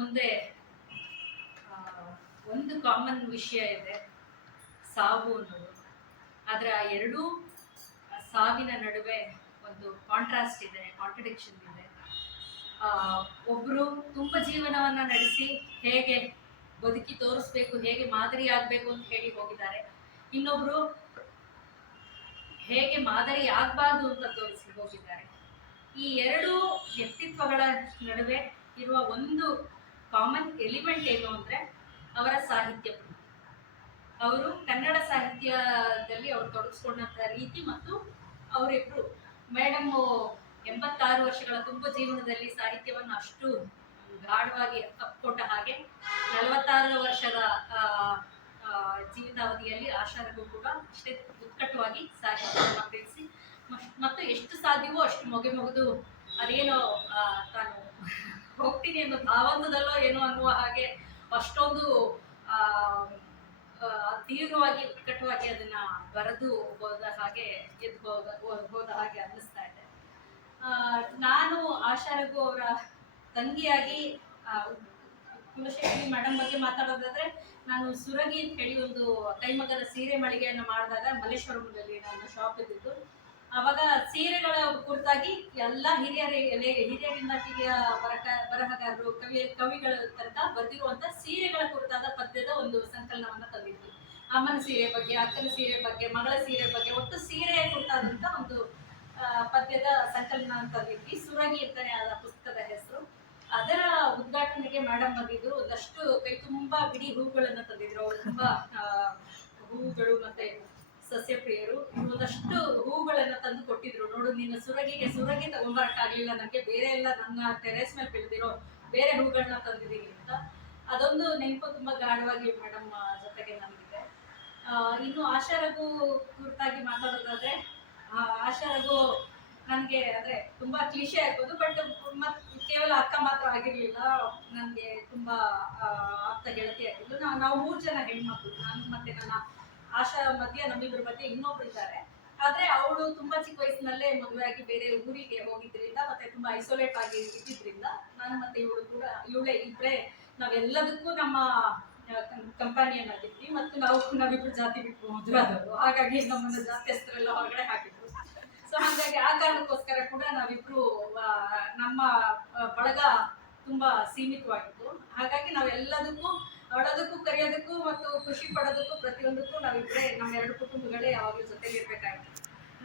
ಮುಂದೆ ಆ, ಒಂದು ಕಾಮನ್ ವಿಷಯ ಇದೆ, ಸಾವು ಅನ್ನೋದು. ಅದರ ಎರಡೂ ಸಾವಿನ ನಡುವೆ ಒಂದು ಕಾಂಟ್ರಾಸ್ಟ್ ಇದೆ, ಕಾಂಟ್ರಡಿಕ್ಷನ್ ಇದೆ. ಒಬ್ಬರು ತುಂಬ ಜೀವನವನ್ನ ನಡೆಸಿ ಹೇಗೆ ಬದುಕಿ ತೋರಿಸ್ಬೇಕು, ಹೇಗೆ ಮಾದರಿ ಆಗ್ಬೇಕು ಅಂತ ಹೇಳಿ ಹೋಗಿದ್ದಾರೆ. ಇನ್ನೊಬ್ರು ಹೇಗೆ ಮಾದರಿ ಆಗ್ಬಾರ್ದು ಅಂತ ತೋರಿಸಿ ಹೋಗಿದ್ದಾರೆ. ಈ ಎರಡು ವ್ಯಕ್ತಿತ್ವಗಳ ನಡುವೆ ಇರುವ ಒಂದು ಕಾಮನ್ ಎಲಿಮೆಂಟ್ ಏನು ಅಂದ್ರೆ ಅವರ ಸಾಹಿತ್ಯ. ಅವರು ಕನ್ನಡ ಸಾಹಿತ್ಯದಲ್ಲಿ ಅವರು ತೊಡಗಿಸ್ಕೊಂಡಂತ ರೀತಿ ಮತ್ತು ಅವರಿಬ್ರು ಮೇಡಮ್ 86 ವರ್ಷಗಳ ತುಂಬ ಜೀವನದಲ್ಲಿ ಸಾಹಿತ್ಯವನ್ನು ಅಷ್ಟು ಗಾಢವಾಗಿ ಅಪ್ಕೊಟ್ಟ ಹಾಗೆ 46 ವರ್ಷದ ಜೀವಿತಾವಧಿಯಲ್ಲಿ ಆಶಾರಿಗೂ ಕೂಡ ಅಷ್ಟೇ ಉತ್ಕಟವಾಗಿ ಸಾಹಿತ್ಯವನ್ನು ತಿಳಿಸಿ ಮತ್ತು ಎಷ್ಟು ಸಾಧ್ಯವೋ ಅಷ್ಟು ಮೊಗೆದು ಅದೇನೋ ತಾನು ಹೋಗ್ತೀನಿ ಅನ್ನೋ ಧಾವಂತದಲ್ಲೋ ಏನೋ ಅನ್ನುವ ಹಾಗೆ ಅಷ್ಟೊಂದು ತೀವ್ರವಾಗಿ ಉತ್ಕಟವಾಗಿ ಅದನ್ನ ಬರೆದು ಹೋದ ಹಾಗೆ ಹೋದ ಹಾಗೆ ಅನ್ನಿಸ್ತಾ ಇದೆ. ನಾನು ಆಶಾರಘು ಅವರ ತಂಗಿಯಾಗಿ ಕುಲಶೇಖರಿ ಮೇಡಮ್ ಬಗ್ಗೆ ಮಾತಾಡೋದಾದ್ರೆ, ನಾನು ಸುರಗಿ ಅಂತ ಹೇಳಿ ಒಂದು ಕೈಮಗ್ಗದ ಸೀರೆ ಮಳಿಗೆಯನ್ನು ಮಾಡಿದಾಗ ಮಲ್ಲೇಶ್ವರಂನಲ್ಲಿ ನನ್ನ ಶಾಪ್ ಇದ್ದಿದ್ದು. ಅವಾಗ ಸೀರೆಗಳ ಕುರಿತಾಗಿ ಎಲ್ಲ ಹಿರಿಯರಿಂದ ಕಿರಿಯ ಬರಹಗಾರರು ಕವಿಗಳ ತನಕ ಬರೆದಿರುವಂತ ಸೀರೆಗಳ ಕುರಿತಾದ ಪದ್ಯದ ಒಂದು ಸಂಕಲನವನ್ನ ತಂದಿದ್ವಿ. ಅಮ್ಮನ ಸೀರೆ ಬಗ್ಗೆ, ಅಕ್ಕನ ಸೀರೆ ಬಗ್ಗೆ, ಮಗಳ ಸೀರೆ ಬಗ್ಗೆ, ಒಟ್ಟು ಸೀರೆಯ ಕುರಿತಾದಂತ ಒಂದು ಪದ್ಯದ ಸಂಕಲನ ತಂದಿದ್ವಿ. ಸುರಗಿ ಅಂತಾನೆ ಆದ ಪುಸ್ತಕದ ಹೆಸರು. ಅದರ ಉದ್ಘಾಟನೆಗೆ ಮೇಡಮ್ ಬಂದಿದ್ರು. ಒಂದಷ್ಟು ಕೈ ತುಂಬಾ ಬಿಡಿ ಹೂಗಳನ್ನ ತಂದಿದ್ರು. ಅವರು ತುಂಬಾ ಹೂಗಳು ಮತ್ತೆ ಸಸ್ಯ ಪ್ರಿಯರು. ಒಂದಷ್ಟು ಹೂಗಳನ್ನ ತಂದು ಕೊಟ್ಟಿದ್ರು. ನೋಡು, ನೀನು ಸುರಗಿ ತಗೊಂಬರಕ್ಕಾಗ್ಲಿಲ್ಲ, ನನಗೆ ಬೇರೆ ಎಲ್ಲ ನನ್ನ ಟೆರೇಸ್ ಮೇಲೆ ಬೆಳೆದಿರೋ ಬೇರೆ ಹೂಗಳನ್ನ ತಂದಿದ್ದೀನಿ ಅಂತ. ಅದೊಂದು ನೆನಪು ತುಂಬಾ ಗಾಢವಾಗಿ ಮೇಡಮ್ ಜೊತೆಗೆ ನನಗಿದೆ. ಇನ್ನು ಆಶಾರಘು ಕುರಿತಾಗಿ ಮಾತಾಡೋದಾದ್ರೆ, ಆಶಾರಘು ನನಗೆ ಅಂದ್ರೆ ತುಂಬಾ ಕ್ಲಿಷೆ ಆಗ್ಬೋದು, ಬಟ್ ಕೇವಲ ಅಕ್ಕ ಮಾತ್ರ ಆಗಿರ್ಲಿಲ್ಲ, ನನಗೆ ತುಂಬಾ ಆಪ್ತ ಗೆಳತಿ ಆಗಿದ್ದು. ನಾವು 3 ಜನ ಹೆಣ್ಮಕ್ಳು, ನಾನು ಮತ್ತೆ ನನ್ನ ಆಶಾ ಮಧ್ಯೆ ನಮ್ಮಿಬ್ಬರ ಮಧ್ಯೆ ಇನ್ನೊಬ್ರು ಇದ್ದಾರೆ. ಆದ್ರೆ ಅವಳು ತುಂಬಾ ಚಿಕ್ಕ ವಯಸ್ಸಿನಲ್ಲೇ ಮದುವೆ ಆಗಿ ಬೇರೆ ಊರಿಗೆ ಹೋಗಿದ್ರಿಂದ ಮತ್ತೆ ತುಂಬಾ ಐಸೋಲೇಟ್ ಆಗಿ ಇದ್ದಿದ್ರಿಂದ ನಾನು ಮತ್ತೆ ಇವಳೇ ಇಬ್ಬರೇ ನಾವೆಲ್ಲದಕ್ಕೂ ನಮ್ಮ ಕಂಪಾನಿಯನ್ ಆಗಿದ್ವಿ. ಮತ್ತು ನಾವಿಬ್ರು ಜಾತಿ ಬಿಟ್ಟು ಮದುವೆ ಆದವರು. ಹಾಗಾಗಿ ನಮ್ಮನ್ನ ಜಾತಿಯಸ್ಥರೆಲ್ಲ ಹೊರಗಡೆ ಹಾಕಿದ್ರು. ಸೊ ಹಾಗಾಗಿ ಆ ಕಾರಣಕ್ಕೋಸ್ಕರ ಕೂಡ ನಾವಿಬ್ರು ನಮ್ಮ ಬಳಗ ತುಂಬಾ ಸೀಮಿತವಾಗಿತ್ತು. ಹಾಗಾಗಿ ನಾವೆಲ್ಲದಕ್ಕೂ ಆಡೋದಕ್ಕೂ ಕರೆಯೋದಕ್ಕೂ ಮತ್ತು ಖುಷಿ ಪಡೋದಕ್ಕೂ ಪ್ರತಿಯೊಂದಕ್ಕೂ ನಾವಿಬ್ಬರೇ, ನಮ್ಮ 2 ಕುಟುಂಬಗಳೇ ಯಾವಾಗಲೂ ಜೊತೆಗೆ ಇರ್ಬೇಕಾಗಿತ್ತು.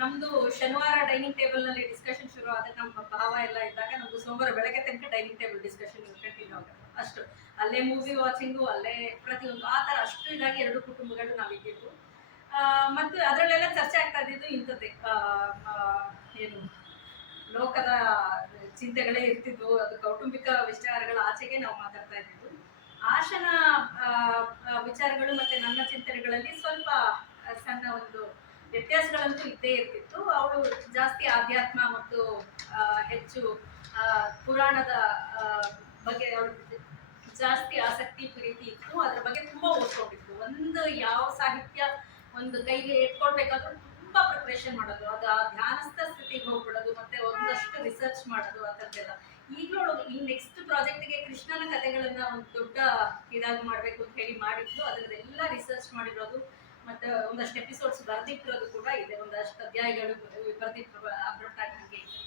ನಮ್ದು ಶನಿವಾರ ಡೈನಿಂಗ್ ಟೇಬಲ್ ನಲ್ಲಿ ಡಿಸ್ಕಷನ್ ಶುರು ಆದ್ರೆ, ನಮ್ಮ ಭಾವ ಎಲ್ಲ ಇದ್ದಾಗ ನಮ್ದು ಸೋಮವಾರ ಬೆಳಗ್ಗೆ ತನಕ ಡೈನಿಂಗ್ ಟೇಬಲ್ ಡಿಸ್ಕಷನ್ ಕಂಟಿನ್ಯೂ ಆಗುತ್ತೆ. ಅಷ್ಟು ಅಲ್ಲೇ ಮೂವಿ ವಾಚಿಂಗು, ಅಲ್ಲೇ ಪ್ರತಿಯೊಂದು ಆ ತರ ಅಷ್ಟು ಇದಾಗಿ 2 ಕುಟುಂಬಗಳು ನಾವಿದ್ದಿದ್ದು. ಮತ್ತು ಅದರಲ್ಲೆಲ್ಲ ಚರ್ಚೆ ಆಗ್ತಾ ಇದ್ದಿದ್ದು ಇಂಥದ್ದೇ, ಏನು ಲೋಕದ ಚಿಂತೆಗಳೇ ಇರ್ತಿದ್ವು. ಅದು ಕೌಟುಂಬಿಕ ವಿಚಾರಗಳ ಆಚೆಗೆ ನಾವು ಮಾತಾಡ್ತಾ ಇದ್ದಿದ್ದು. ಆಶನ ವಿಚಾರಗಳು ಮತ್ತೆ ನನ್ನ ಚಿಂತನೆಗಳಲ್ಲಿ ಸ್ವಲ್ಪ ಸಣ್ಣ ಒಂದು ವ್ಯತ್ಯಾಸಗಳಂತೂ ಇದ್ದೇ ಇರ್ತಿತ್ತು. ಅವಳು ಜಾಸ್ತಿ ಆಧ್ಯಾತ್ಮ ಮತ್ತು ಹೆಚ್ಚು ಪುರಾಣದ ಬಗ್ಗೆ ಅವಳು ಜಾಸ್ತಿ ಆಸಕ್ತಿ ಪ್ರೀತಿ ಇತ್ತು. ಅದ್ರ ಬಗ್ಗೆ ತುಂಬಾ ಓದ್ಕೊಂಡಿತ್ತು. ಒಂದು ಯಾವ ಸಾಹಿತ್ಯ ಒಂದು ಕೈಗೆ ಎತ್ಕೊಳ್ಬೇಕಾದ್ರೂ ತುಂಬಾ ಪ್ರಿಪ್ರೇಷನ್ ಮಾಡೋದು, ಅದು ಆ ಧ್ಯಾನಸ್ಥ ಸ್ಥಿತಿಗೆ ಹೋಗ್ಬಿಡೋದು, ಮತ್ತೆ ಒಂದಷ್ಟು ರಿಸರ್ಚ್ ಮಾಡೋದು, ಆ ಥರದ್ದೆಲ್ಲ. ಈಗಲೂ ಈ ನೆಕ್ಸ್ಟ್ ಪ್ರಾಜೆಕ್ಟ್ಗೆ ಕೃಷ್ಣನ ಕಥೆಗಳನ್ನ ಒಂದು ದೊಡ್ಡ ಇದಾಗಿ ಮಾಡ್ಬೇಕು ಅಂತ ಹೇಳಿ ಮಾಡಿದ್ದು. ಅದನ್ನೆಲ್ಲ ರಿಸರ್ಚ್ ಮಾಡಿರೋದು ಮತ್ತೆ ಒಂದಷ್ಟು ಎಪಿಸೋಡ್ಸ್ ಬರ್ದಿಟ್ಟಿರೋದು ಕೂಡ ಇದೆ. ಒಂದಷ್ಟು ಅಧ್ಯಾಯಗಳು ಬರ್ದಿಟ್ಟಿರೋ ಅಬ್ರೊಟ್ಟಾಗಿ ಹಾಗೆ ಇದೆ.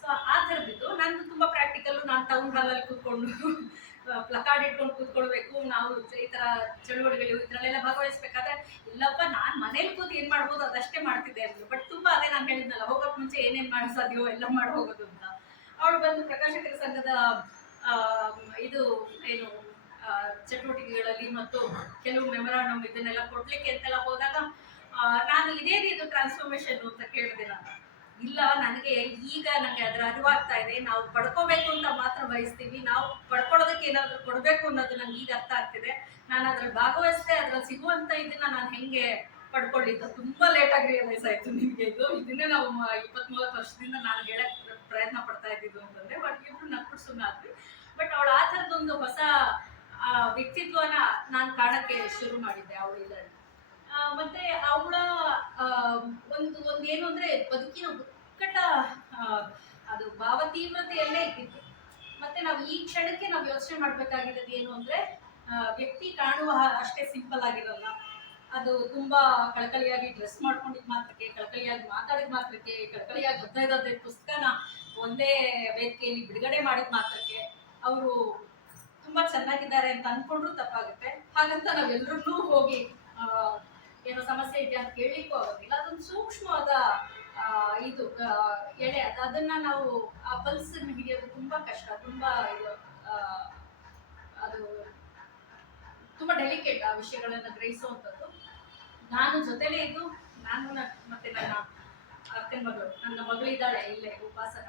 ಸೊ ಆ ಥರದ್ದು ನಂದು ತುಂಬಾ ಪ್ರಾಕ್ಟಿಕಲ್. ನಾನು ಟೌನ್ ಹಾಲಲ್ಲಿ ಕೂತ್ಕೊಂಡು ಪ್ಲಕಾರ್ಡ್ ಇಟ್ಕೊಂಡು ಕೂತ್ಕೊಳ್ಬೇಕು, ನಾವು ಈ ತರ ಚಳುವಳಿಗಳು ಇದ್ರಲ್ಲೆಲ್ಲ ಭಾಗವಹಿಸ್ಬೇಕಾದ್ರೆ, ಇಲ್ಲಪ್ಪ ನಾನು ಮನೇಲಿ ಕೂತು ಏನ್ ಮಾಡ್ಬೋದು ಅದಷ್ಟೇ ಮಾಡ್ತಿದ್ದೆ ಅಂದ್ರು. ಬಟ್ ತುಂಬಾ ಅದೇ ನಾನು ಹೇಳಿದ್ನಲ್ಲ, ಹೋಗೋಕ್ ಮುಂಚೆ ಏನೇನ್ ಮಾಡೋ ಸಾಧ್ಯವೋ ಎಲ್ಲ ಮಾಡಿ ಹೋಗೋದು ಅಂತ. ಅವಳು ಬಂದು ಪ್ರಕಾಶಕರ ಸಂಘದ ಇದು ಏನು ಚಟುವಟಿಕೆಗಳಲ್ಲಿ ಮತ್ತು ಕೆಲವು ಮೆಮೊರಾಂಡಮ್ ಇದನ್ನೆಲ್ಲ ಕೊಡ್ಲಿಕ್ಕೆ ಅಂತೆಲ್ಲ ಹೋದಾಗ ನಾನು ಇದೇನು ಇದು ಟ್ರಾನ್ಸ್ಫಾರ್ಮೇಶನ್ ಅಂತ ಕೇಳಿದೆ. ನಾನು ಇಲ್ಲ, ನನಗೆ ಅದರ ಅರಿವಾಗ್ತಾ ಇದೆ. ನಾವು ಪಡ್ಕೋಬೇಕು ಅಂತ ಮಾತ್ರ ಬಯಸ್ತೀವಿ, ನಾವು ಪಡ್ಕೊಳ್ಳೋದಕ್ಕೆ ಏನಾದ್ರು ಕೊಡಬೇಕು ಅನ್ನೋದು ನಂಗೆ ಈಗ ಅರ್ಥ ಆಗ್ತಿದೆ. ನಾನು ಅದ್ರಲ್ಲಿ ಭಾಗವಹಿಸಿದೆ, ಅದ್ರಲ್ಲಿ ಸಿಗುವಂತ ಇದನ್ನ ನಾನು ಹೆಂಗೆ ಪಡ್ಕೊಳ್ಳಿದ್ದು ತುಂಬಾ ಲೇಟಾಗಿ ರಿಯಲೈಸ್ ಆಯ್ತು ನಿಮ್ಗೆ. ಇದನ್ನೇ ನಾವು 20-30 ವರ್ಷದಿಂದ ನಾನು ಹೇಳಕ್ ಪ್ರಯತ್ನ ಪಡ್ತಾ ಇದ್ದಿದ್ದು ಅಂತಂದ್ರೆ, ಬಟ್ ಇಬ್ರು ನಕ್ಬಿಟ್ಟು ಸುಮ್ಮನೆ ಆದ್ವಿ. ಬಟ್ ಅವಳು ಆ ಥರದೊಂದು ಹೊಸ ವ್ಯಕ್ತಿತ್ವನ ನಾನು ಕಾಣಕ್ಕೆ ಶುರು ಮಾಡಿದ್ದೆ ಅವಳು ಇದರಲ್ಲಿ. ಮತ್ತೆ ಅವಳ ಒಂದು ಏನು ಅಂದ್ರೆ ಬದುಕಿನ ಉತ್ಕಟ ಅದು ಭಾವ ತೀವ್ರತೆಯಲ್ಲೇ ಇದ್ದಿತ್ತು. ಮತ್ತೆ ನಾವು ಈ ಕ್ಷಣಕ್ಕೆ ನಾವು ಯೋಚನೆ ಮಾಡ್ಬೇಕಾಗಿರೋದು ಏನು ಅಂದ್ರೆ ವ್ಯಕ್ತಿ ಕಾಣುವ ಅಷ್ಟೇ ಸಿಂಪಲ್ ಆಗಿರಲ್ಲ. ಅದು ತುಂಬಾ ಕಳಕಳಿಯಾಗಿ ಡ್ರೆಸ್ ಮಾಡ್ಕೊಂಡಿದ್ ಮಾತ್ರಕ್ಕೆ, ಕಳಕಳಿಯಾಗಿ ಮಾತಾಡಿದ ಮಾತ್ರಕ್ಕೆ, ಕಳಕಳಿಯಾಗಿ 15 ಪುಸ್ತಕನ ಒಂದೇ ವೇದಿಕೆಯಲ್ಲಿ ಬಿಡುಗಡೆ ಮಾಡಿದ ಮಾತ್ರಕ್ಕೆ ಅವರು ತುಂಬಾ ಚೆನ್ನಾಗಿದ್ದಾರೆ ಅಂತ ಅನ್ಕೊಂಡ್ರು ತಪ್ಪಾಗುತ್ತೆ. ಹಾಗಂತ ನಾವೆಲ್ಲರೂ ಹೋಗಿ ಆ, ಏನೋ ಸಮಸ್ಯೆ ಇದೆ ಅಂತ ಕೇಳಲಿಕ್ಕೂ ಆಗೋದಿಲ್ಲ. ಅದೊಂದು ಸೂಕ್ಷ್ಮವಾದ ಇದು ಎಳೆ ಅದನ್ನ ನಾವು ಆ ಪಲ್ಸ್ ಹಿಡಿಯೋದು ತುಂಬಾ ಕಷ್ಟ, ತುಂಬಾ ಇದು ಆ, ಅದು ತುಂಬಾ ಡೆಲಿಕೇಟ್ ಆ ವಿಷಯಗಳನ್ನ ಗ್ರಹಿಸುವಂಥದ್ದು. ನಾನು ಜೊತೆಲೇ ಇದ್ದು, ನಾನು ಮತ್ತೆ ನನ್ನ ಅಕ್ಕನ ಮಗಳು, ನನ್ನ ಮಗಳು ಇದ್ದಾಳೆ ಇಲ್ಲೇ ಉಪಾಸನ,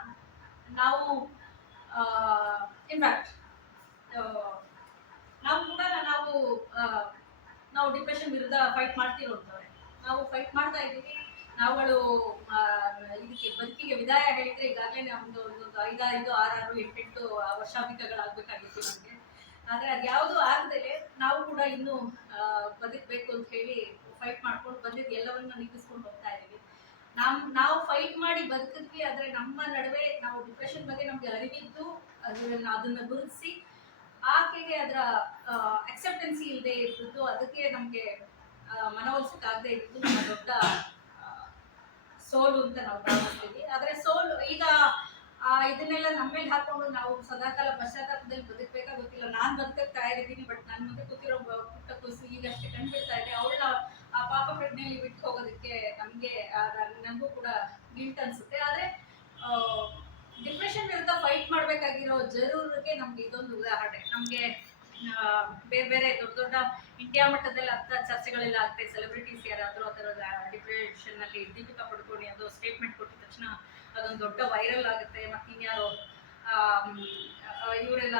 ನಾವು ಇನ್ಫ್ಯಾಕ್ಟ್ ನಾವು ಕೂಡ ನಾವು ಡಿಪ್ರೆಷನ್ ವಿರುದ್ಧ ಫೈಟ್ ಮಾಡ್ತಿರೋಂಥವ್ರೆ. ನಾವು ಫೈಟ್ ಮಾಡ್ತಾ ಇದ್ದೀವಿ. ನಾವುಗಳು ಇದಕ್ಕೆ ಬದುಕಿಗೆ ವಿದಾಯ ಹೇಳಿದ್ರೆ ಈಗಾಗಲೇ ಒಂದು ಒಂದು 5, 6, 8 ವರ್ಷಾಧಿಕಗಳಾಗಬೇಕಾಗಿತ್ತು ನಮಗೆ. ಆದರೆ ಅದು ಯಾವುದು ಆಗದೇಲೆ ನಾವು ಕೂಡ ಇನ್ನೂ ಬದುಕಬೇಕು ಅಂತ ಹೇಳಿ ಫೈಟ್ ಮಾಡ್ಕೊಂಡು ಬಂದಿದ್ದು ಎಲ್ಲವನ್ನ ನಿಲ್ಲಿಸ್ಕೊಂಡು ಹೋಗ್ತಾ ಇದ್ದೀವಿ. ನಾವು ಫೈಟ್ ಮಾಡಿ ಬದುಕಿದ್ವಿ. ಆದರೆ ನಮ್ಮ ನಡುವೆ ನಾವು ಡಿಪ್ರೆಷನ್ ಬಗ್ಗೆ ನಮ್ಗೆ ಅರಿವಿದ್ದು ಅದನ್ನ ಗುರುತಿಸಿ ಆಕೆಗೆ ಅದರ ಅಕ್ಸೆಪ್ಟೆನ್ಸಿ ಇಲ್ಲದೆ ಇದ್ದು ಅದಕ್ಕೆ ನಮಗೆ ಮನವೊಲಿಸಕ್ಕಾಗದೆ ಇದ್ದು ನಮ್ಮ ದೊಡ್ಡ ಸೋಲು ಅಂತ ನಾವು ಭಾವಿಸ್ತೀವಿ. ಆದರೆ ಸೋಲು ಈಗ ಇದನ್ನೆಲ್ಲ ನಮ್ಮ ಮೇಲೆ ಹಾಕೊಂಡು ನಾವು ಸದಾಕಾಲ ಪಶ್ಚಾತ್ತಾಪದಲ್ಲಿ ಬದುಕಬೇಕಾ ಗೊತ್ತಿಲ್ಲ. ನಾನು ಬದುಕಕ್ಕೆ ತಯಾರಿದ್ದೀನಿ, ಬಟ್ ನನ್ನ ಮುಂದೆ ಕೂತಿರೋ ಪುಟ್ಟ ಕೂಸು ಈಗಷ್ಟೇ ಕಂಡುಬಿಡ್ತಾ ಇದೆ. ಅವಳ ಆ ಪಾಪ ಪ್ರಜ್ಞೆಯಲ್ಲಿ ಬಿಟ್ಟು ಹೋಗೋದಕ್ಕೆ ನನಗೂ ಕೂಡ ಗಿಲ್ಟ್ ಅನ್ಸುತ್ತೆ. ಆದರೆ ಡಿಪ್ರೆಷನ್ ವಿರುದ್ಧ ಫೈಟ್ ಮಾಡಬೇಕಾಗಿರೋ ಜರೂರಿಗೆ ನಮ್ಗೆ ಇದೊಂದು ಉದಾಹರಣೆ. ನಮಗೆ ಬೇರೆ ಬೇರೆ ದೊಡ್ಡ ದೊಡ್ಡ ಇಂಡಿಯಾ ಮಟ್ಟದಲ್ಲಿ ಅಂತ ಚರ್ಚೆಗಳೆಲ್ಲ ಆಗ್ತದೆ. ಸೆಲೆಬ್ರಿಟೀಸ್ ಯಾರಾದರೂ ಆ ಥರದ ಡಿಪ್ರೆಷನ್ ಅಲ್ಲಿ ದೀಪಿಕಾ ಪಡುಕೋಣೆ ಅದು ಸ್ಟೇಟ್ಮೆಂಟ್ ಕೊಟ್ಟಿದ ತಕ್ಷಣ ಅದೊಂದು ದೊಡ್ಡ ವೈರಲ್ ಆಗುತ್ತೆ. ಮತ್ತೆ ಇನ್ಯಾರೋ ಇವರೆಲ್ಲ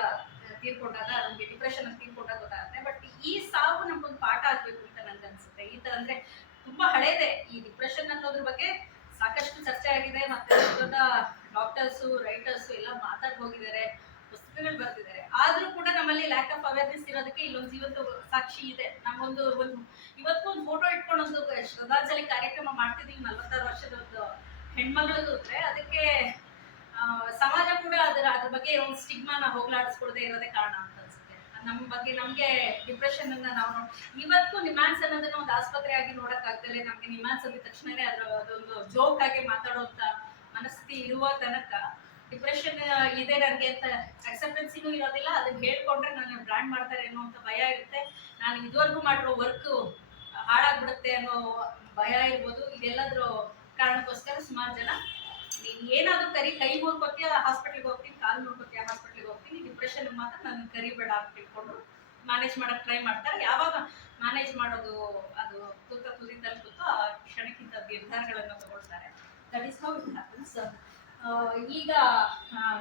ತೀರ್ಕೊಂಡಾಗ ನಮಗೆ ಡಿಪ್ರೆಷನ್ ಅಲ್ಲಿ ತೀರ್ಕೊಂಡಾಗ ಗೊತ್ತಾಗುತ್ತೆ. ಬಟ್ ಈ ಸಾವು ನಮ್ಗೊಂದು ಪಾಠ ಆಗ್ಬೇಕು ಅಂತ ನನ್ಗೆ ಅನ್ಸುತ್ತೆ. ಈ ತರ ಅಂದ್ರೆ ತುಂಬಾ ಹಳೇದೆ ಈ ಡಿಪ್ರೆಷನ್ ಅನ್ನೋದ್ರ ಬಗ್ಗೆ ಸಾಕಷ್ಟು ಚರ್ಚೆ ಆಗಿದೆ. ಮತ್ತೆ ದೊಡ್ಡ ಡಾಕ್ಟರ್ಸು ರೈಟರ್ಸು ಎಲ್ಲ ಮಾತಾಡ್ ಹೋಗಿದ್ದಾರೆ, ಪುಸ್ತಕಗಳು ಬರ್ತಿದ್ದಾರೆ. ಆದ್ರೂ ಕೂಡ ನಮ್ಮಲ್ಲಿ ಲ್ಯಾಕ್ ಆಫ್ ಅವೇರ್ನೆಸ್ ಇರೋದಕ್ಕೆ ಇಲ್ಲೊಂದು ಜೀವಂತ ಸಾಕ್ಷಿ ಇದೆ. ನಮ್ಮೊಂದು ಇವತ್ತು ಒಂದು ಫೋಟೋ ಇಟ್ಕೊಂಡು ಒಂದು ಶ್ರದ್ಧಾಂಜಲಿ ಕಾರ್ಯಕ್ರಮ ಮಾಡ್ತಿದ್ದೀವಿ 46 ವರ್ಷದ ಒಂದು ಹೆಣ್ಮಗಳದ್ದು ಇದ್ರೆ ಅದಕ್ಕೆ ಸಮಾಜ ಕೂಡ ಅದ್ರ ಬಗ್ಗೆ ಒಂದು ಸ್ಟಿಗ್ಮಾನ ಹೋಗ್ಲಾಡಿಸ್ಕೊಡದೆ ಇರೋದೇ ಕಾರಣ ಅಂತ ಅನ್ಸುತ್ತೆ. ನಮ್ಮ ಬಗ್ಗೆ ನಮ್ಗೆ ಡಿಪ್ರೆಷನ್ ಅನ್ನ ನಾವು ಇವತ್ತು ನಿಮ್ಯಾನ್ಸ್ ಅನ್ನೋದನ್ನ ಒಂದು ಆಸ್ಪತ್ರೆ ಆಗಿ ನೋಡಕ್ ಆಗ್ದಲೆ ನಮ್ಗೆ ನಿಮ್ಯಾನ್ಸ್ ಅಂದ ತಕ್ಷಣನೇ ಅದೊಂದು ಜೋಕ್ ಆಗಿ ಮಾತಾಡುವಂತ ಮನಸ್ಥಿತಿ ಇರುವ ತನಕ ಡಿಪ್ರೆಷನ್ ಇದೆ ನನಗೆ ಅಂತ ಅಕ್ಸೆಪ್ಟೆನ್ಸಿನೂ ಇರೋದಿಲ್ಲ. ಅದನ್ನ ಹೇಳ್ಕೊಂಡ್ರೆ ನಾನು ಬ್ರ್ಯಾಂಡ್ ಮಾಡ್ತಾರೆ ಅನ್ನೋ ಭಯ ಇರುತ್ತೆ. ನಾನು ಇದುವರೆಗೂ ಮಾಡಿರೋ ವರ್ಕ್ ಹಾಳಾಗ್ಬಿಡುತ್ತೆ ಅನ್ನೋ ಭಯ ಇರ್ಬೋದು. ಇದೆಲ್ಲದ್ರ ಕಾರಣಕ್ಕೋಸ್ಕರ ಸುಮಾರು ಜನ ನೀನು ಏನಾದರೂ ಕೈ ಮುರ್ಕೋತೀಯ ಹಾಸ್ಪಿಟ್ಲಿಗೆ ಹೋಗ್ತೀನಿ, ಕಾಲು ಮುರ್ಕೋತೀಯ ಹಾಸ್ಪಿಟ್ಲಿಗೆ ಹೋಗ್ತೀನಿ, ಡಿಪ್ರೆಷನ್ ಮಾತ್ರ ನನ್ನ ಕರಿಬೇಡ ಅಂತ ತಿಳ್ಕೊಂಡು ಮ್ಯಾನೇಜ್ ಮಾಡಕ್ಕೆ ಟ್ರೈ ಮಾಡ್ತಾರೆ. ಯಾವಾಗ ಮ್ಯಾನೇಜ್ ಮಾಡೋದು ಅದು ತುದಿ ತಲುಪುತ್ತೋ ಆ ಕ್ಷಣಕ್ಕಿಂತ ನಿರ್ಧಾರಗಳನ್ನು ತಗೊಳ್ತಾರೆ. That is how it happens. ಈಗ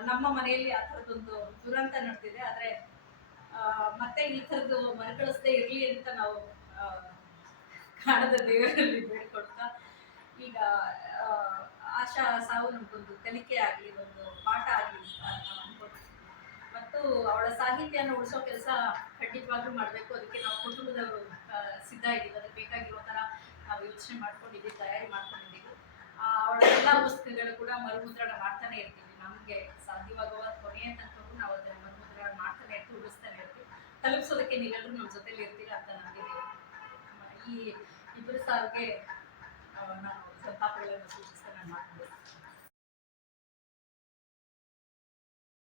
ನಮ್ಮ ಮನೆಯಲ್ಲಿ ಆ ಥರದ್ದೊಂದು ದುರಂತ ನಡೆದಿದೆ. ಆದರೆ ಮತ್ತೆ ಈ ಥರದ್ದು ಮರುಕಳಿಸದೇ ಇರಲಿ ಅಂತ ನಾವು ಕಾಣದ ದೇವರಲ್ಲಿ ಬೇಡ್ಕೊಳ್ತಾ ಈಗ ಆಶಾ ಸಾವು ನಮಗೊಂದು ಕಲಿಕೆ ಆಗಲಿ, ಒಂದು ಪಾಠ ಆಗಲಿ ಅಂತ ಅನ್ಕೊಳ್ತೀವಿ. ಮತ್ತು ಅವಳ ಸಾಹಿತ್ಯನ ಉಳಿಸೋ ಕೆಲಸ ಖಂಡಿತವಾಗ್ಲೂ ಮಾಡಬೇಕು. ಅದಕ್ಕೆ ನಾವು ಕುಟುಂಬದವರು ಸಿದ್ಧ ಇದ್ದೀವಿ. ಅದಕ್ಕೆ ಬೇಕಾಗಿರೋ ಥರ ನಾವು ಯೋಚನೆ ಮಾಡ್ಕೊಂಡಿದ್ದೀವಿ, ತಯಾರಿ ಮಾಡ್ಕೊಂಡಿದ್ದೀವಿ. ಅವಳ ಎಲ್ಲ ಪುಸ್ತಕಗಳು ಕೂಡ ಮರುಮುದ್ರಣ ಮಾಡ್ತಾನೆ ಇರ್ತೀವಿ. ನಮಗೆ ಸಾಧ್ಯವಾಗುವ ಕೊನೆಯ ತನಕವೂ ನಾವು ಅದನ್ನು ಮರುಮುದ್ರಣ ಮಾಡ್ತಾನೆ ಇರ್ತೀವಿ, ಉಳಿಸ್ತಾನೆ ಇರ್ತೀವಿ. ತಲುಪಿಸೋದಕ್ಕೆ ನೀವೆಲ್ಲರೂ ನಮ್ಮ ಜೊತೆಲಿ ಇರ್ತೀರಾ ಅಂತ ನನಗೆ ಈ 2 ಸಾವಿಗೆ ನಾನು ಸಂತಾಪಗಳನ್ನು ಸೂಚಿಸ್ತಾ ನಾನು ಮಾಡ್ತೀನಿ.